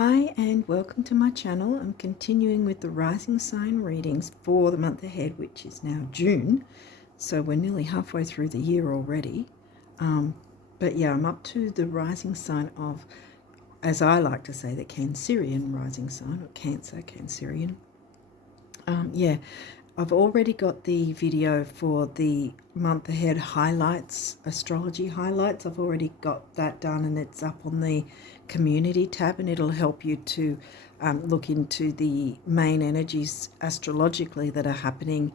Hi and welcome to my channel. I'm continuing with the rising sign readings for the month ahead, which is now June. So we're nearly halfway through the year already. But yeah, I'm up to the rising sign of, as I like to say, the Cancerian rising sign, or Cancerian. Yeah, I've already got the video for the month ahead highlights, astrology highlights. I've already got that done and it's up on the community tab, and it'll help you to look into the main energies astrologically that are happening,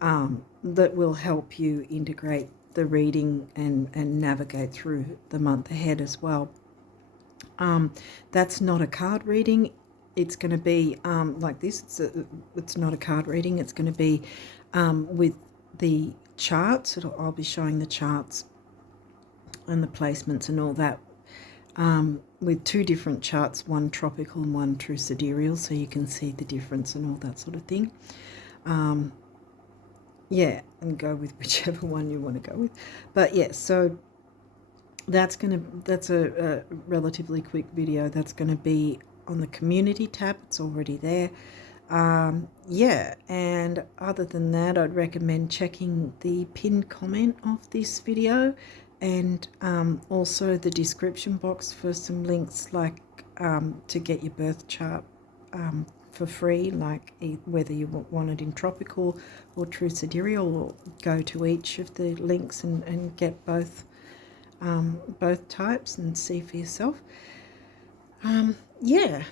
that will help you integrate the reading and navigate through the month ahead as well. That's not a card reading. It's going to be like this. It's not a card reading. It's going to be with the charts. I'll be showing the charts and the placements and all that, with two different charts, one tropical and one true sidereal, so you can see the difference and all that sort of thing. Yeah, and go with whichever one you want to go with. But yeah, so that's a relatively quick video. That's going to be on the community tab. It's already there. Yeah, and other than that, I'd recommend checking the pinned comment of this video, and also the description box for some links, like to get your birth chart for free, like whether you want it in tropical or true sidereal, or go to each of the links and get both types and see for yourself. Yeah,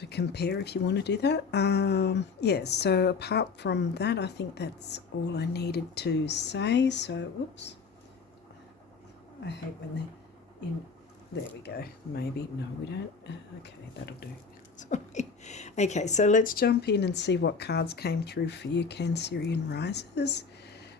to compare if you want to do that. Yeah, so apart from that, I think that's all I needed to say. So, whoops, I hate when they're in. There we go. Maybe. No, we don't. Okay, that'll do. Sorry. Okay, so let's jump in and see what cards came through for you, Cancerian risers,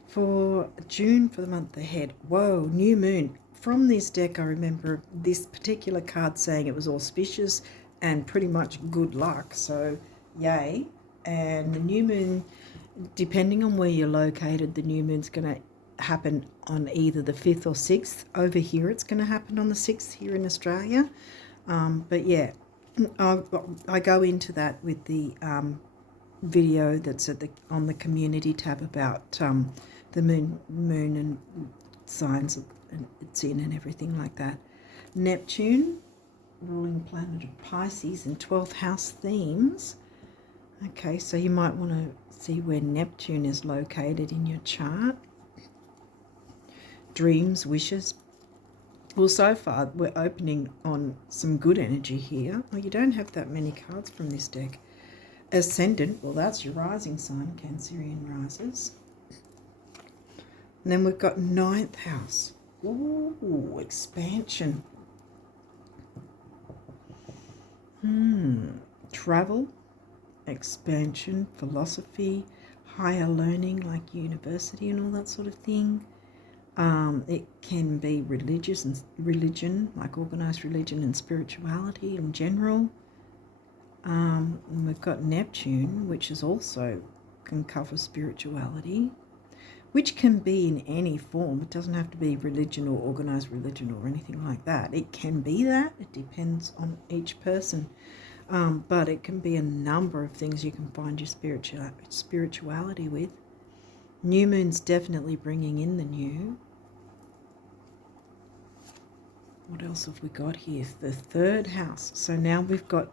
for June, for the month ahead. Whoa, new moon. From this deck, I remember this particular card saying it was auspicious and pretty much good luck, so yay. And the new moon, depending on where you're located, the new moon's going to happen on either the 5th or 6th. Over here it's going to happen on the 6th here in Australia. But yeah, I go into that with the video that's on the community tab about the moon and signs it's in and everything like that. Neptune, ruling planet of Pisces, and 12th house themes. Okay, so you might want to see where Neptune is located in your chart. Dreams, wishes. Well, so far we're opening on some good energy here. Oh, you don't have that many cards from this deck. Ascendant, well, that's your rising sign, Cancerian risers. And then we've got 9th house. Ooh, expansion. Travel, expansion, philosophy, higher learning like university and all that sort of thing. It can be religion, like organized religion and spirituality in general. And we've got Neptune, which is also can cover spirituality, which can be in any form. It doesn't have to be religion or organized religion or anything like that. It can be that. It depends on each person. But it can be a number of things you can find your spirituality with. New moon's definitely bringing in the new. What else have we got here? The 3rd house. So now we've got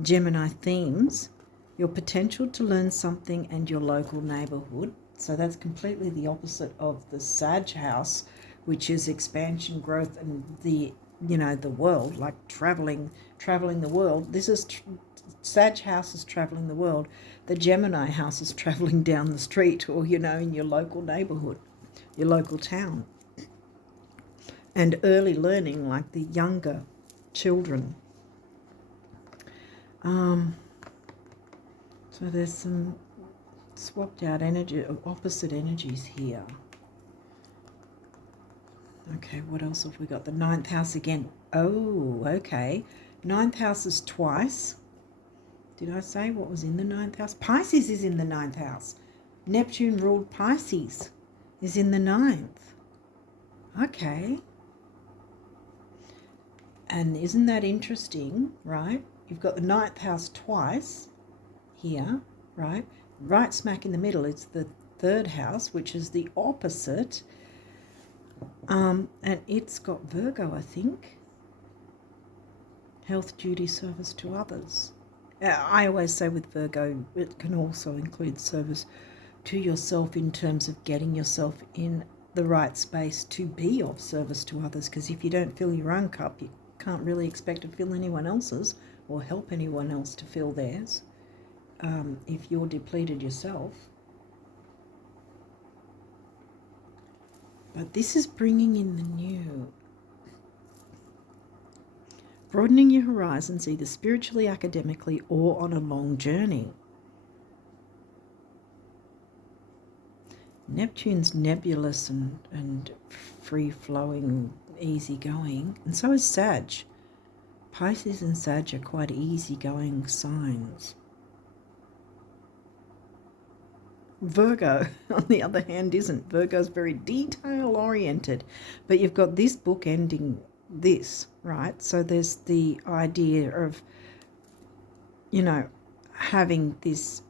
Gemini themes. Your potential to learn something and your local neighborhood. So that's completely the opposite of the Sag house, which is expansion, growth, and the world, like traveling the world. This is Sag house is traveling the world. The Gemini house is traveling down the street, or in your local neighborhood, your local town. And early learning, like the younger children. So there's some swapped out energy, opposite energies here. Okay, what else have we got? The 9th house again. Oh, okay. 9th house is twice. Did I say what was in the 9th house? Pisces is in the 9th house. Neptune ruled Pisces is in the 9th. Okay. And isn't that interesting, right? You've got the 9th house twice here, right? Right smack in the middle is the 3rd house, which is the opposite. And it's got Virgo, I think. Health, duty, service to others. I always say with Virgo, it can also include service to yourself in terms of getting yourself in the right space to be of service to others, because if you don't fill your own cup, you can't really expect to fill anyone else's or help anyone else to fill theirs if you're depleted yourself. But this is bringing in the new. Broadening your horizons either spiritually, academically, or on a long journey. Neptune's nebulous and free-flowing, easy-going, and so is Sag. Pisces and Sag are quite easy-going signs. Virgo, on the other hand, isn't. Virgo's very detail-oriented, but you've got this book ending this, right? So there's the idea of, you know, having this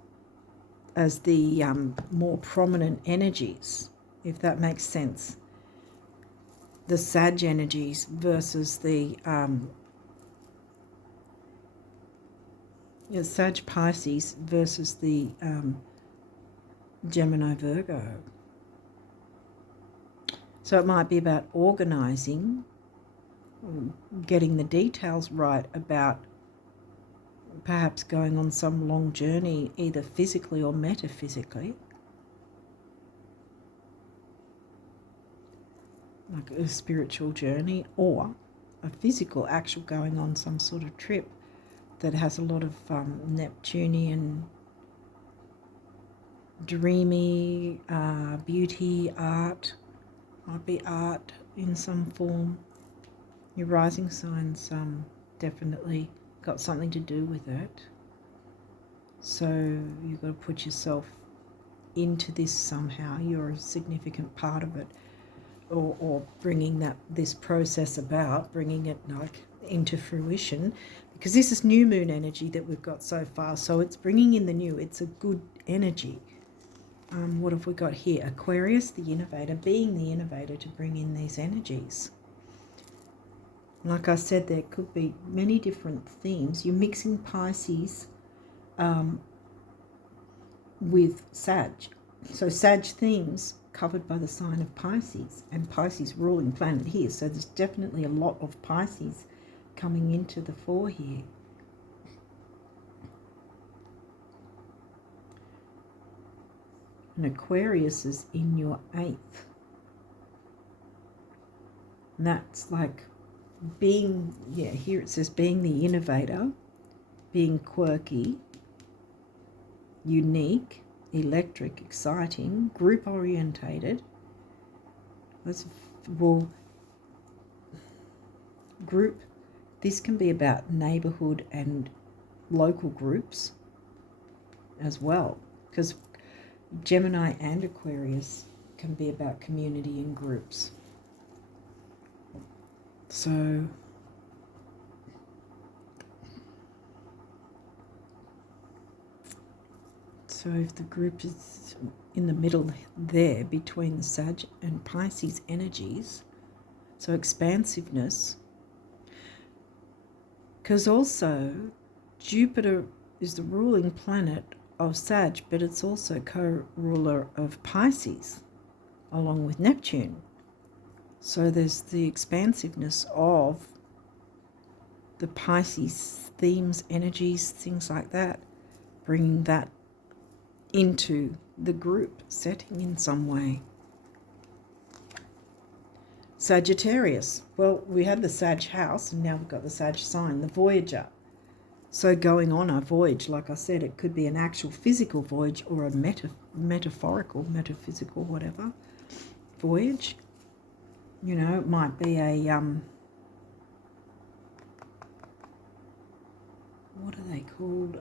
as the more prominent energies, if that makes sense. The Sag energies versus the Sag Pisces versus the Gemini Virgo. So it might be about organising, getting the details right about perhaps going on some long journey, either physically or metaphysically, like a spiritual journey, or a physical, actual going on some sort of trip that has a lot of Neptunian dreamy beauty, art, might be art in some form. Your rising signs definitely got something to do with it. So you've got to put yourself into this somehow. You're a significant part of it, or bringing this process about, bringing it like into fruition, because this is new moon energy that we've got so far. So it's bringing in the new. It's a good energy. What have we got here? Aquarius, the innovator, being the innovator to bring in these energies. Like I said, there could be many different themes. You're mixing Pisces with Sag. So Sag themes covered by the sign of Pisces, and Pisces ruling planet here. So there's definitely a lot of Pisces coming into the fore here. And Aquarius is in your 8th. And that's like being, here it says being the innovator, being quirky, unique, electric, exciting, group orientated. Group, this can be about neighborhood and local groups as well, because Gemini and Aquarius can be about community and groups. So if the group is in the middle there between the Sag and Pisces energies, so expansiveness, because also Jupiter is the ruling planet of Sag, but it's also co-ruler of Pisces along with Neptune. So there's the expansiveness of the Pisces themes, energies, things like that, bringing that into the group setting in some way. Sagittarius. Well, we had the Sag house and now we've got the Sag sign, the Voyager. So going on a voyage, like I said, it could be an actual physical voyage or a metaphorical, metaphysical, whatever, voyage. You know, it might be a, what are they called?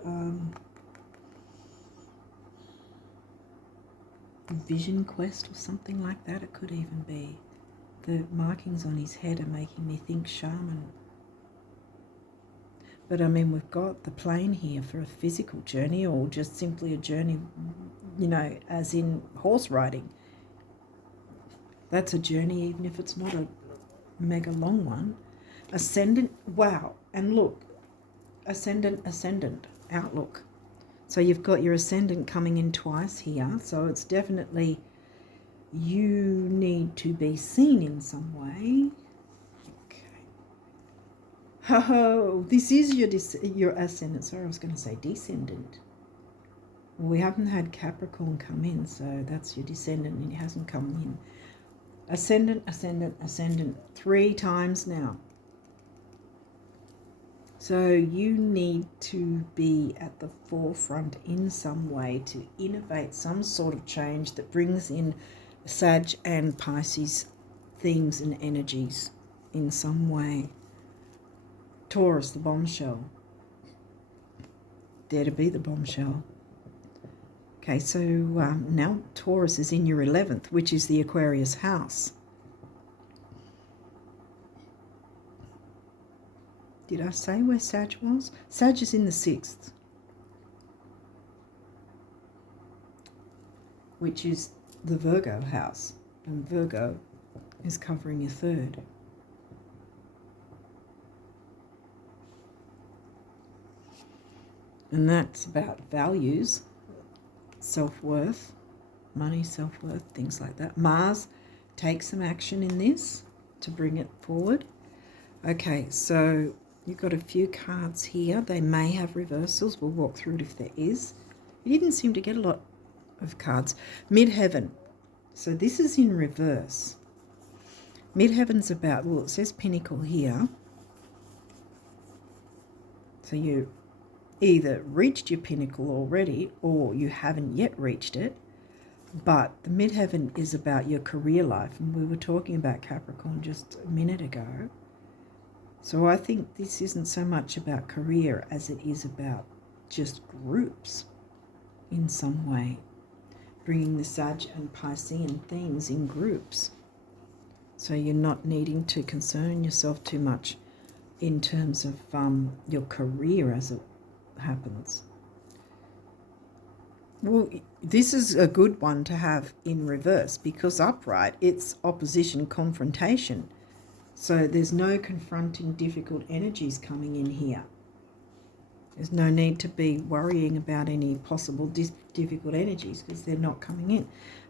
Vision quest or something like that. It could even be. The markings on his head are making me think shaman. But I mean, we've got the plane here for a physical journey, or just simply a journey, you know, as in horse riding. That's a journey, even if it's not a mega long one. Ascendant, wow. And look, ascendant, outlook. So you've got your ascendant coming in twice here. So it's definitely you need to be seen in some way. Oh, this is your ascendant. Sorry, I was going to say descendant. Well, we haven't had Capricorn come in, so that's your descendant, and it hasn't come in. Ascendant, ascendant, ascendant, 3 times now. So you need to be at the forefront in some way to innovate some sort of change that brings in Sag and Pisces themes and energies in some way. Taurus, the bombshell. Dare to be the bombshell. Okay, so now Taurus is in your 11th, which is the Aquarius house. Did I say where Sag was? Sag is in the 6th, which is the Virgo house. And Virgo is covering your 3rd. And that's about values, self-worth, money, self-worth, things like that. Mars takes some action in this to bring it forward. Okay, so you've got a few cards here. They may have reversals. We'll walk through it if there is. You didn't seem to get a lot of cards. Midheaven. So this is in reverse. Midheaven's about, well, it says pinnacle here. So you either reached your pinnacle already or you haven't yet reached it, but the midheaven is about your career life, and we were talking about Capricorn just a minute ago. So I think this isn't so much about career as it is about just groups in some way, bringing the Sag and Piscean themes in groups, so you're not needing to concern yourself too much in terms of your career as it happens. Well, this is a good one to have in reverse, because upright, it's opposition, confrontation. So there's no confronting difficult energies coming in here. There's no need to be worrying about any possible difficult energies, because they're not coming in.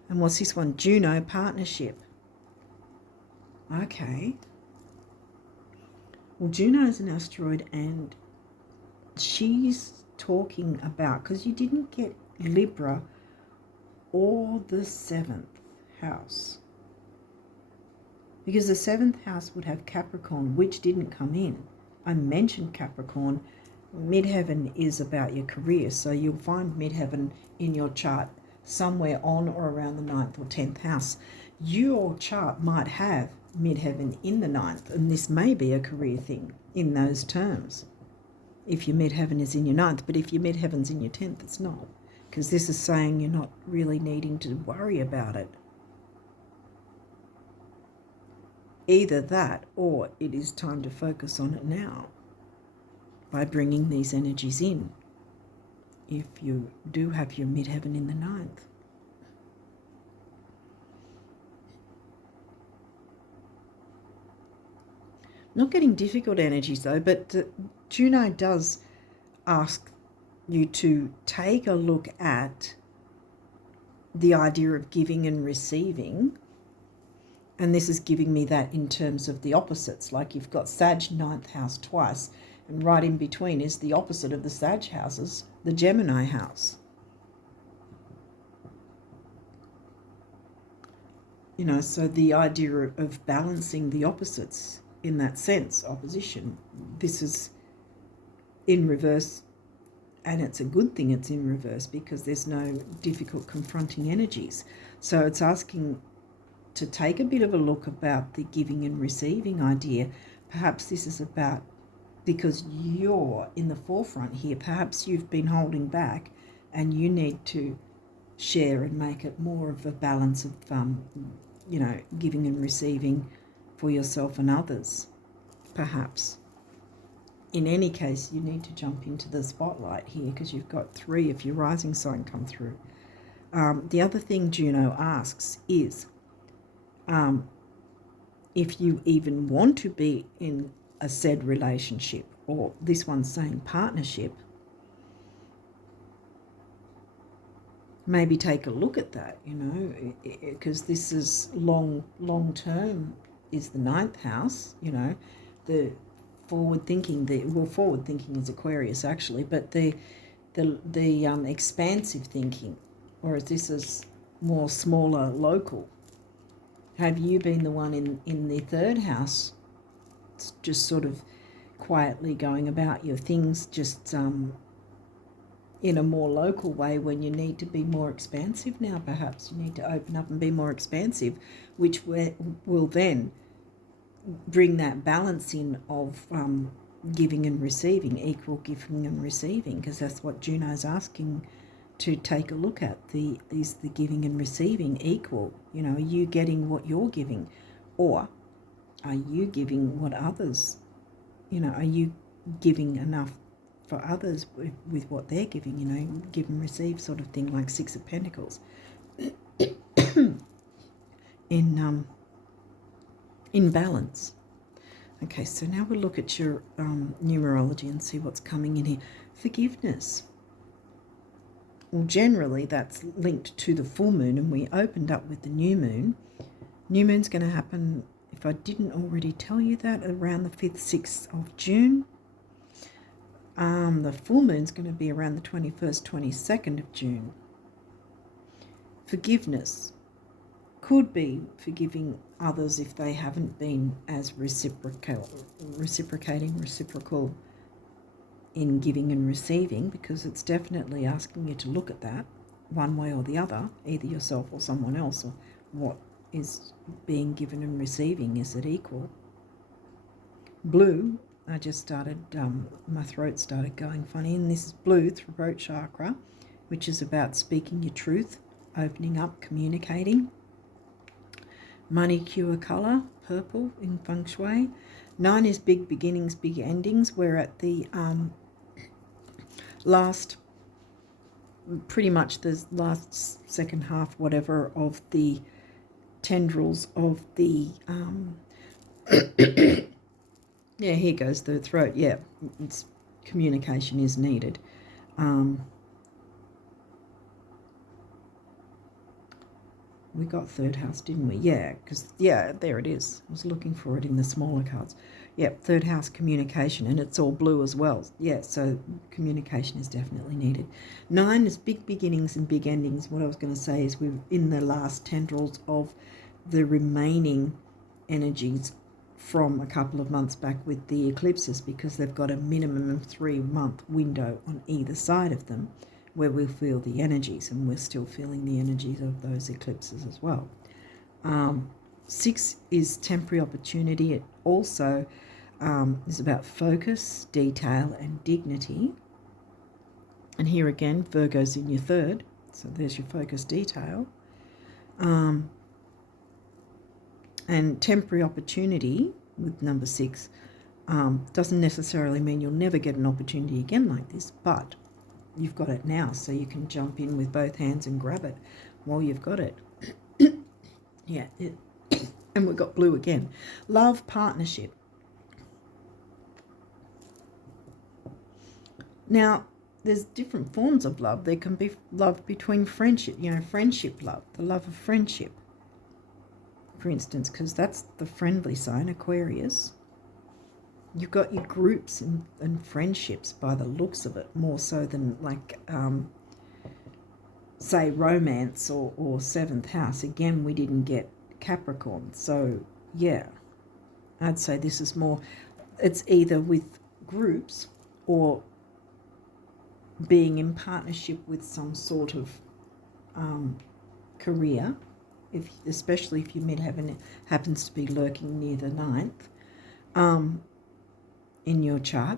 And what's this one? Juno, partnership. Okay. Well, Juno is an asteroid, and she's talking about, because you didn't get Libra or the 7th house, because the 7th house would have Capricorn, which didn't come in. I mentioned Capricorn. Midheaven is about your career, so you'll find midheaven in your chart somewhere on or around the 9th or 10th house. Your chart might have midheaven in the 9th, and this may be a career thing in those terms if your midheaven is in your 9th, but if your midheaven's in your 10th, it's not, because this is saying you're not really needing to worry about it. Either that, or it is time to focus on it now by bringing these energies in, if you do have your midheaven in the 9th. Not getting difficult energies though, but Juno does ask you to take a look at the idea of giving and receiving. And this is giving me that in terms of the opposites. Like you've got Sag 9th house twice, and right in between is the opposite of the Sag houses, the Gemini house. You know, so the idea of balancing the opposites in that sense, opposition. This is in reverse, and it's a good thing it's in reverse, because there's no difficult confronting energies. So it's asking to take a bit of a look about the giving and receiving idea. Perhaps this is about, because you're in the forefront here, perhaps you've been holding back and you need to share and make it more of a balance of, you know, giving and receiving for yourself and others, perhaps, in any case, you need to jump into the spotlight here because you've got 3 of your rising sign come through. The other thing Juno asks is if you even want to be in a said relationship, or this one's saying partnership, maybe take a look at that, you know, because this is long term is the 9th house, you know, the forward thinking, forward thinking is Aquarius actually, but the expansive thinking, or if this is more smaller local. Have you been the one in the 3rd house just sort of quietly going about your things, just in a more local way, when you need to be more expansive now? Perhaps you need to open up and be more expansive, which will then bring that balance in of giving and receiving, equal giving and receiving, because that's what Juno's asking to take a look at. Is the giving and receiving equal? You know, are you getting what you're giving, or are you giving what others, you know, are you giving enough for others with what they're giving, you know, give and receive sort of thing, like 6 of Pentacles in balance. Okay, so now we'll look at your numerology and see what's coming in here. Forgiveness. Well, generally that's linked to the full moon, and we opened up with the new moon. New moon's going to happen, if I didn't already tell you that, around the 5th, 6th of June. The full moon's going to be around the 21st, 22nd of June. Forgiveness could be forgiving others if they haven't been as reciprocal in giving and receiving, because it's definitely asking you to look at that one way or the other, either yourself or someone else, or what is being given and receiving. Is it equal? Blue, I just started, my throat started going funny, and this is blue, throat chakra, which is about speaking your truth, opening up, communicating. Money cure colour, purple in feng shui. 9 is big beginnings, big endings. We're at the pretty much the last second half, whatever, of the tendrils of the yeah, here goes the throat. Yeah, it's communication is needed. We got 3rd house, didn't we? Yeah, because, yeah, there it is. I was looking for it in the smaller cards. Yep, 3rd house, communication, and it's all blue as well. Yeah, so communication is definitely needed. 9 is big beginnings and big endings. What I was going to say is we're in the last tendrils of the remaining energies from a couple of months back with the eclipses, because they've got a minimum of 3-month window on either side of them, where we'll feel the energies, and we're still feeling the energies of those eclipses as well. 6 is temporary opportunity. It also is about focus, detail, and dignity. And here again, Virgo's in your 3rd, so there's your focus, detail. And temporary opportunity with number 6 doesn't necessarily mean you'll never get an opportunity again like this, but you've got it now, so you can jump in with both hands and grab it while you've got it. Yeah, and we've got blue again. Love, partnership. Now, there's different forms of love. There can be love between friendship, you know, friendship love, the love of friendship, for instance, because that's the friendly sign, Aquarius. You've got your groups and friendships by the looks of it, more so than like, say, romance or 7th house. Again, we didn't get Capricorn. So, yeah, I'd say this is more, it's either with groups or being in partnership with some sort of career, especially if your midheaven happens to be lurking near the 9th. In your chart.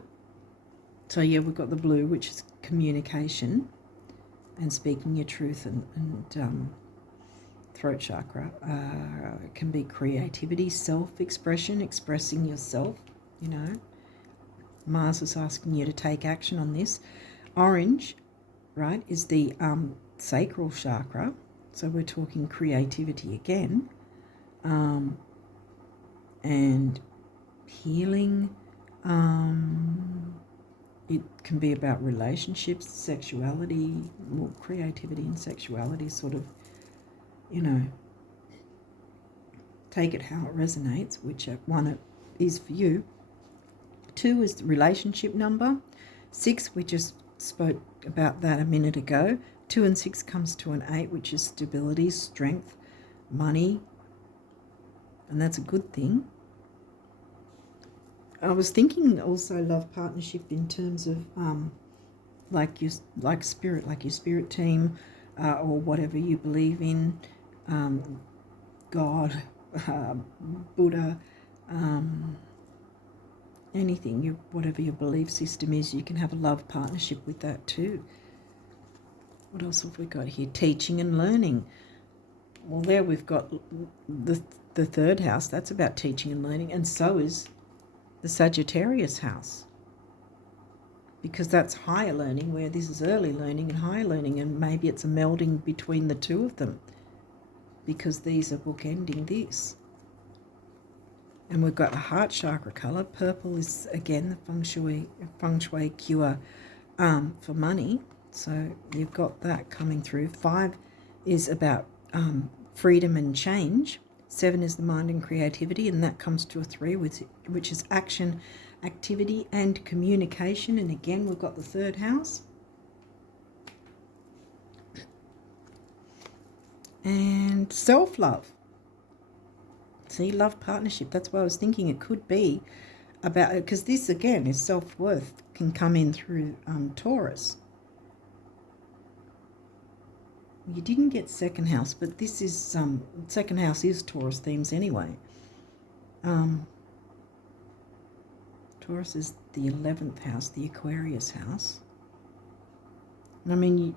So yeah, we've got the blue, which is communication and speaking your truth, and throat chakra. It can be creativity, self-expression, expressing yourself, you know. Mars is asking you to take action on this. Orange, right, is the sacral chakra. So we're talking creativity again. And healing. It can be about relationships, sexuality, more creativity and sexuality, sort of, take it how it resonates, which one it is for you. 2 is the relationship number. 6, we just spoke about that a minute ago. 2 and 6 comes to an 8, which is stability, strength, money, and that's a good thing. I was thinking also love partnership in terms of like your spirit team, or whatever you believe in, God, Buddha, anything, whatever your belief system is, you can have a love partnership with that too. What else have we got here? Teaching and learning. Well, there we've got the 3rd house. That's about teaching and learning, and so is the Sagittarius house, because that's higher learning, where this is early learning and higher learning, and maybe it's a melding between the two of them, because these are bookending this. And we've got a heart chakra colour. Purple is, again, the feng shui cure for money. So you've got that coming through. 5 is about freedom and change. 7 is the mind and creativity, and that comes to a 3, which is action, activity, and communication. And again, we've got the 3rd house. And self-love. See, love partnership. That's why I was thinking it could be about, because this, again, is self-worth, can come in through Taurus. You didn't get 2nd house, but this is 2nd house is Taurus themes anyway. Taurus is the 11th house, the Aquarius house. And I mean,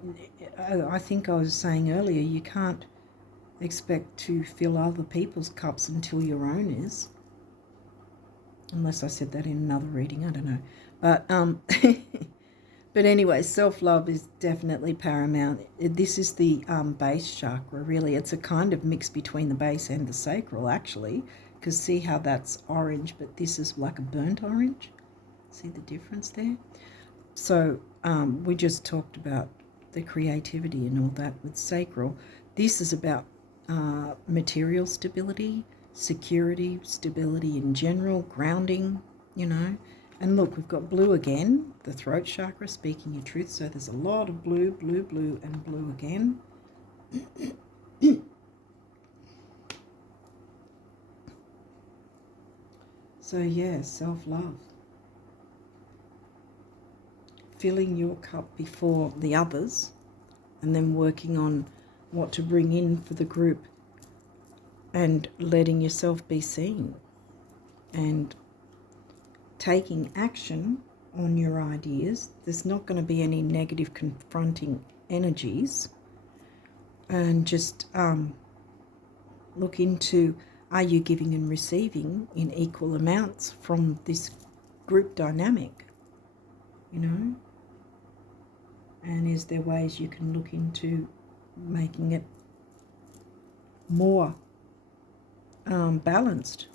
I think I was saying earlier, you can't expect to fill other people's cups until your own is. Unless I said that in another reading, I don't know. But but anyway, self-love is definitely paramount. This is the base chakra, really. It's a kind of mix between the base and the sacral, actually, because see how that's orange, but this is like a burnt orange. See the difference there? So we just talked about the creativity and all that with sacral. This is about material stability, security, stability in general, grounding, And look, we've got blue again, the throat chakra, speaking your truth. So there's a lot of blue, blue, blue, and blue again. So yeah, self-love. Filling your cup before the others, and then working on what to bring in for the group, and letting yourself be seen, and taking action on your ideas. There's not going to be any negative confronting energies, and just look into, are you giving and receiving in equal amounts from this group dynamic, and is there ways you can look into making it more balanced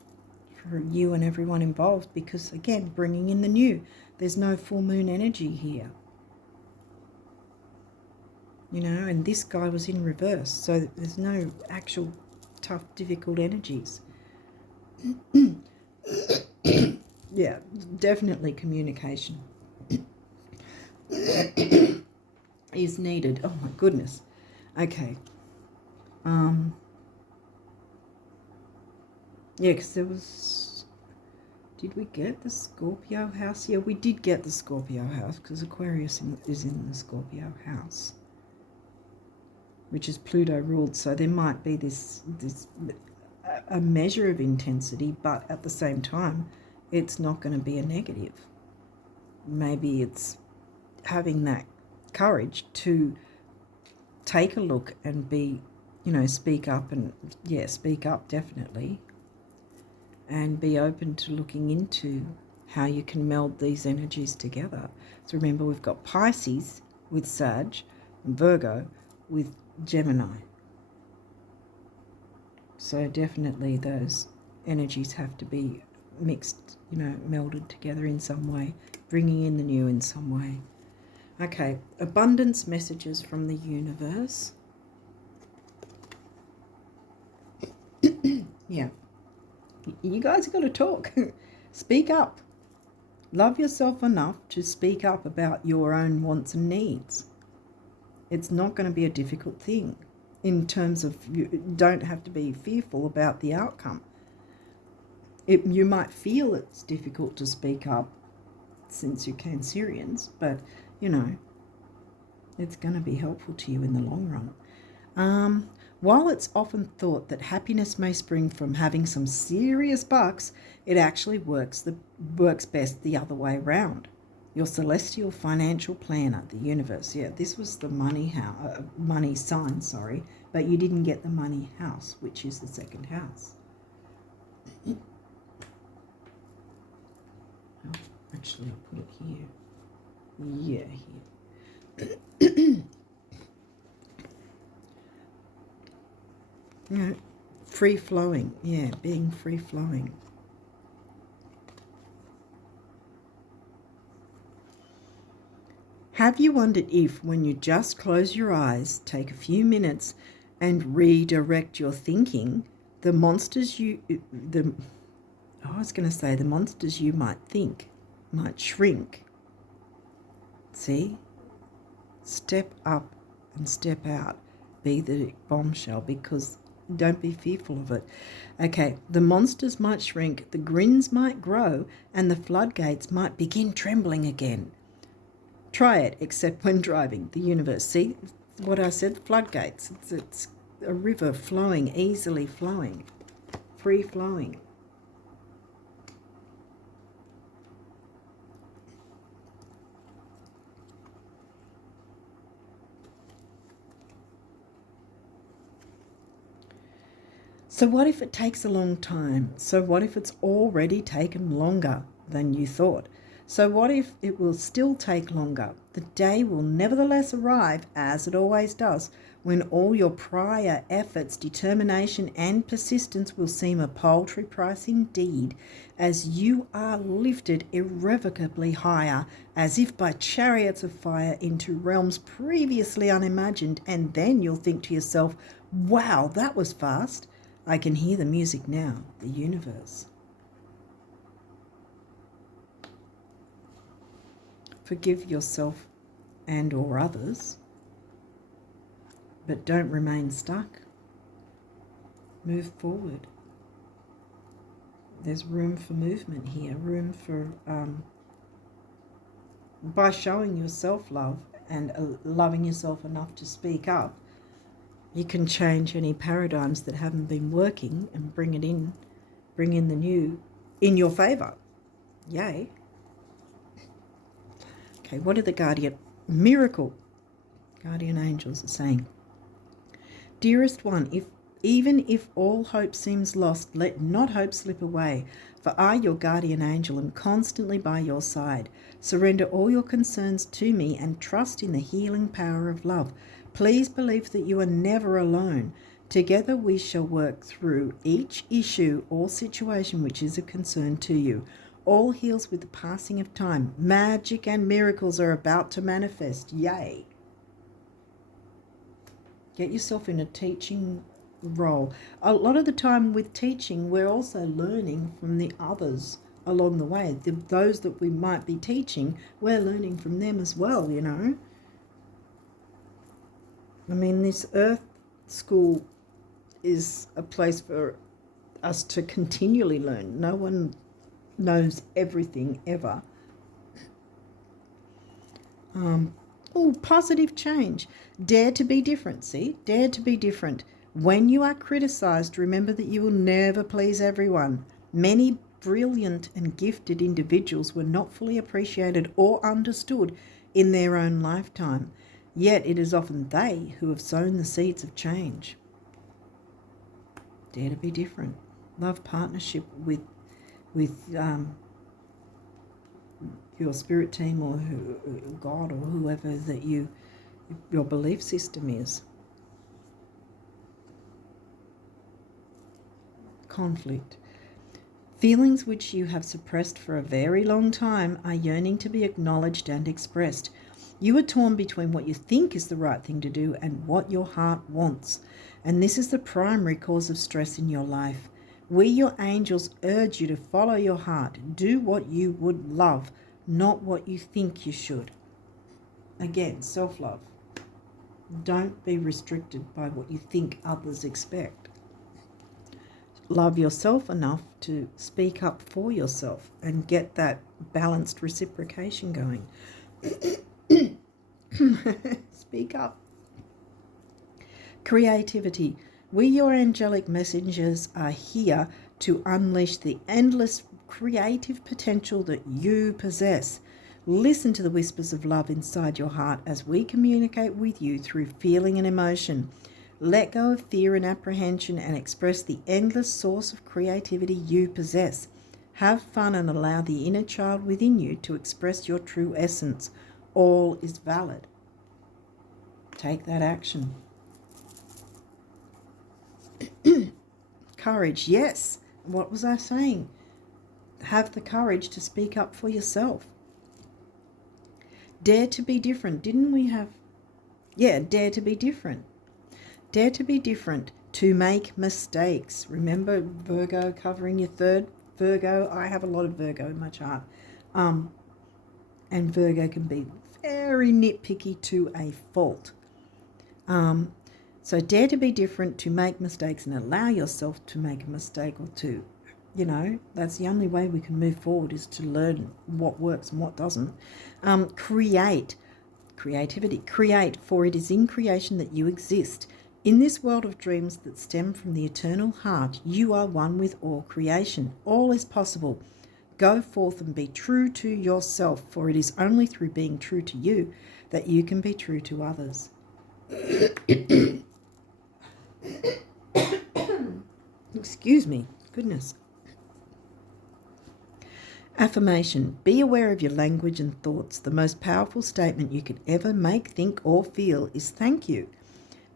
for you and everyone involved? Because again, bringing in the new, there's no full moon energy here, and this guy was in reverse, so there's no actual tough, difficult energies. Yeah, definitely communication is needed. Oh my goodness. Okay. Yeah, because there was... Did we get the Scorpio house? Yeah, we did get the Scorpio house, because Aquarius is in the Scorpio house, which is Pluto ruled. So there might be this a measure of intensity, but at the same time, it's not going to be a negative. Maybe it's having that courage to take a look and be, speak up, and speak up definitely, and be open to looking into how you can meld these energies together. So remember, we've got Pisces with Sag and Virgo with Gemini. So definitely those energies have to be mixed, melded together in some way, bringing in the new in some way. Okay, abundance messages from the universe. Yeah. You guys have got to talk. Speak up. Love yourself enough to speak up about your own wants and needs. It's not going to be a difficult thing in terms of you don't have to be fearful about the outcome. You might feel it's difficult to speak up since you're Cancerians, but, it's going to be helpful to you in the long run. While it's often thought that happiness may spring from having some serious bucks, it actually works best the other way around. Your celestial financial planner, the universe. Yeah, this was the money sign, but you didn't get the money house, which is the second house. Actually, I'll put it here. Yeah, here. Free flowing. Yeah, being free flowing. Have you wondered if, when you just close your eyes, take a few minutes and redirect your thinking, the monsters you might think might shrink? See? Step up and step out. Be the bombshell, because don't be fearful of it. Okay, the monsters might shrink, the grins might grow, and the floodgates might begin trembling again. Try it, except when driving. The universe. See what I said? Floodgates. It's a river flowing, easily flowing, free flowing. So what if it takes a long time? So what if it's already taken longer than you thought? So what if it will still take longer? The day will nevertheless arrive, as it always does, when all your prior efforts, determination and persistence will seem a paltry price indeed, as you are lifted irrevocably higher, as if by chariots of fire, into realms previously unimagined, and then you'll think to yourself, wow, that was fast. I can hear the music now, the universe. Forgive yourself and or others, but don't remain stuck. Move forward. There's room for movement here, room for, by showing yourself love and loving yourself enough to speak up, you can change any paradigms that haven't been working and bring in the new in your favour. Yay. Okay, what are the guardian angels are saying? Dearest one, even if all hope seems lost, let not hope slip away, for I, your guardian angel, am constantly by your side. Surrender all your concerns to me and trust in the healing power of love. Please believe that you are never alone. Together we shall work through each issue or situation which is of concern to you. All heals with the passing of time. Magic and miracles are about to manifest. Yay. Get yourself in a teaching role. A lot of the time with teaching, we're also learning from the others along the way. Those that we might be teaching, we're learning from them as well, I mean, this Earth School is a place for us to continually learn. No one knows everything ever. Positive change. Dare to be different, see? Dare to be different. When you are criticised, remember that you will never please everyone. Many brilliant and gifted individuals were not fully appreciated or understood in their own lifetime. Yet it is often they who have sown the seeds of change. Dare to be different. Love partnership with your spirit team or God or whoever that your belief system is. Conflict. Feelings which you have suppressed for a very long time are yearning to be acknowledged and expressed. You are torn between what you think is the right thing to do and what your heart wants. And this is the primary cause of stress in your life. We, your angels, urge you to follow your heart. Do what you would love, not what you think you should. Again, self-love. Don't be restricted by what you think others expect. Love yourself enough to speak up for yourself and get that balanced reciprocation going. Speak up. Creativity. We, your angelic messengers, are here to unleash the endless creative potential that you possess. Listen to the whispers of love inside your heart as we communicate with you through feeling and emotion. Let go of fear and apprehension and express the endless source of creativity you possess. Have fun and allow the inner child within you to express your true essence. All is valid. Take that action. Courage, yes. What was I saying? Have the courage to speak up for yourself. Dare to be different. Didn't we have... Yeah, dare to be different. Dare to be different, to make mistakes. Remember Virgo covering your third? Virgo, I have a lot of Virgo in my chart. And Virgo can be very nitpicky to a fault. So dare to be different, to make mistakes, and allow yourself to make a mistake or two. That's the only way we can move forward, is to learn what works and what doesn't. Creativity. Create, for it is in creation that you exist. In this world of dreams that stem from the eternal heart, you are one with all creation. All is possible. Go forth and be true to yourself, for it is only through being true to you that you can be true to others. Excuse me. Goodness. Affirmation. Be aware of your language and thoughts. The most powerful statement you could ever make, think, or feel is thank you.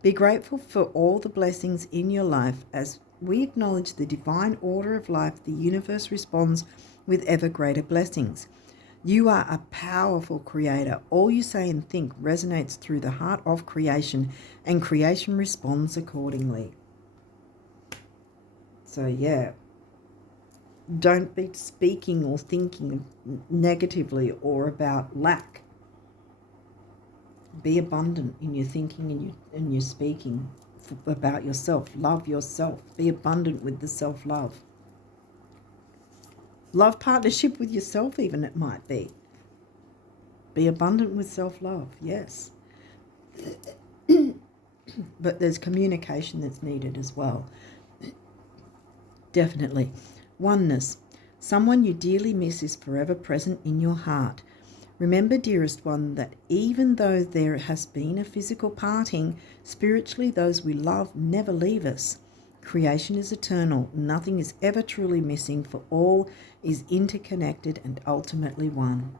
Be grateful for all the blessings in your life. As we acknowledge the divine order of life, the universe responds with ever greater blessings. You are a powerful creator. All you say and think resonates through the heart of creation, and creation responds accordingly. So yeah, don't be speaking or thinking negatively or about lack. Be abundant in your thinking and your speaking about yourself. Love yourself. Be abundant with the self-love. Love partnership with yourself even, it might be. Be abundant with self-love, yes. But there's communication that's needed as well. Definitely. Oneness. Someone you dearly miss is forever present in your heart. Remember, dearest one, that even though there has been a physical parting, spiritually those we love never leave us. Creation is eternal. Nothing is ever truly missing, for all is interconnected and ultimately one.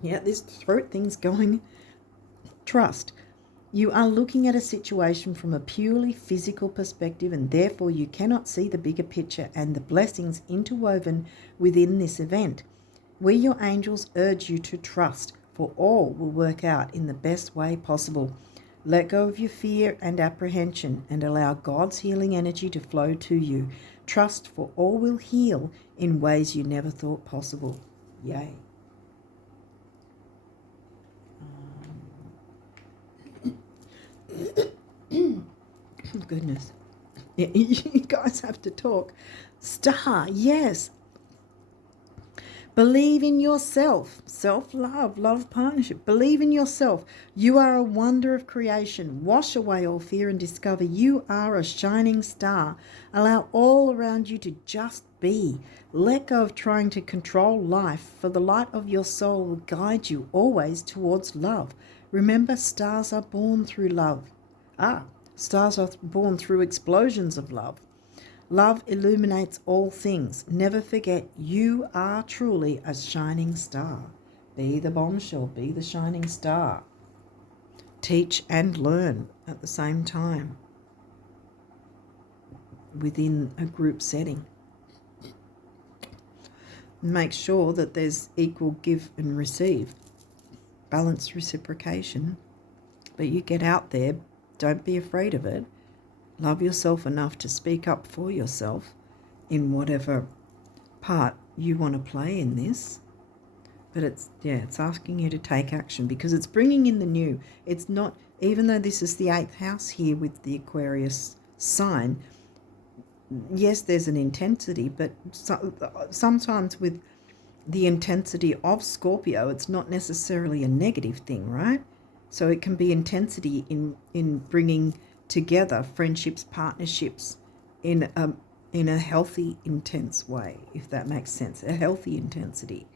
Yeah, this throat thing's going. Trust. You are looking at a situation from a purely physical perspective, and therefore you cannot see the bigger picture and the blessings interwoven within this event. We, your angels, urge you to trust, for all will work out in the best way possible. Let go of your fear and apprehension and allow God's healing energy to flow to you. Trust, for all will heal in ways you never thought possible. Yay. Goodness. Yeah, you guys have to talk. Star, yes. Believe in yourself. Self-love, love partnership. Believe in yourself. You are a wonder of creation. Wash away all fear and discover you are a shining star. Allow all around you to just be. Let go of trying to control life, for the light of your soul will guide you always towards love. Remember, stars are born through love. Stars are born through explosions of love. Love illuminates all things. Never forget you are truly a shining star. Be the bombshell, be the shining star. Teach and learn at the same time within a group setting. Make sure that there's equal give and receive, balanced reciprocation. But you get out there, don't be afraid of it. Love yourself enough to speak up for yourself in whatever part you want to play in this. But it's asking you to take action because it's bringing in the new. It's not, even though this is the 8th house here with the Aquarius sign, yes, there's an intensity, but sometimes with the intensity of Scorpio, it's not necessarily a negative thing, right? So it can be intensity in bringing together friendships, partnerships in a healthy, intense way, if that makes sense, a healthy intensity.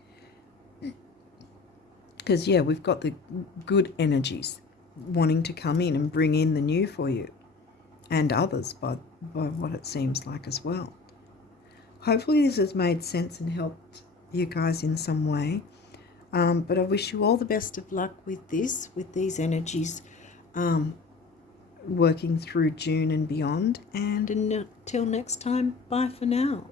Because, we've got the good energies wanting to come in and bring in the new for you and others by what it seems like as well. Hopefully this has made sense and helped you guys in some way. But I wish you all the best of luck with these energies working through June and beyond. And until next time, bye for now.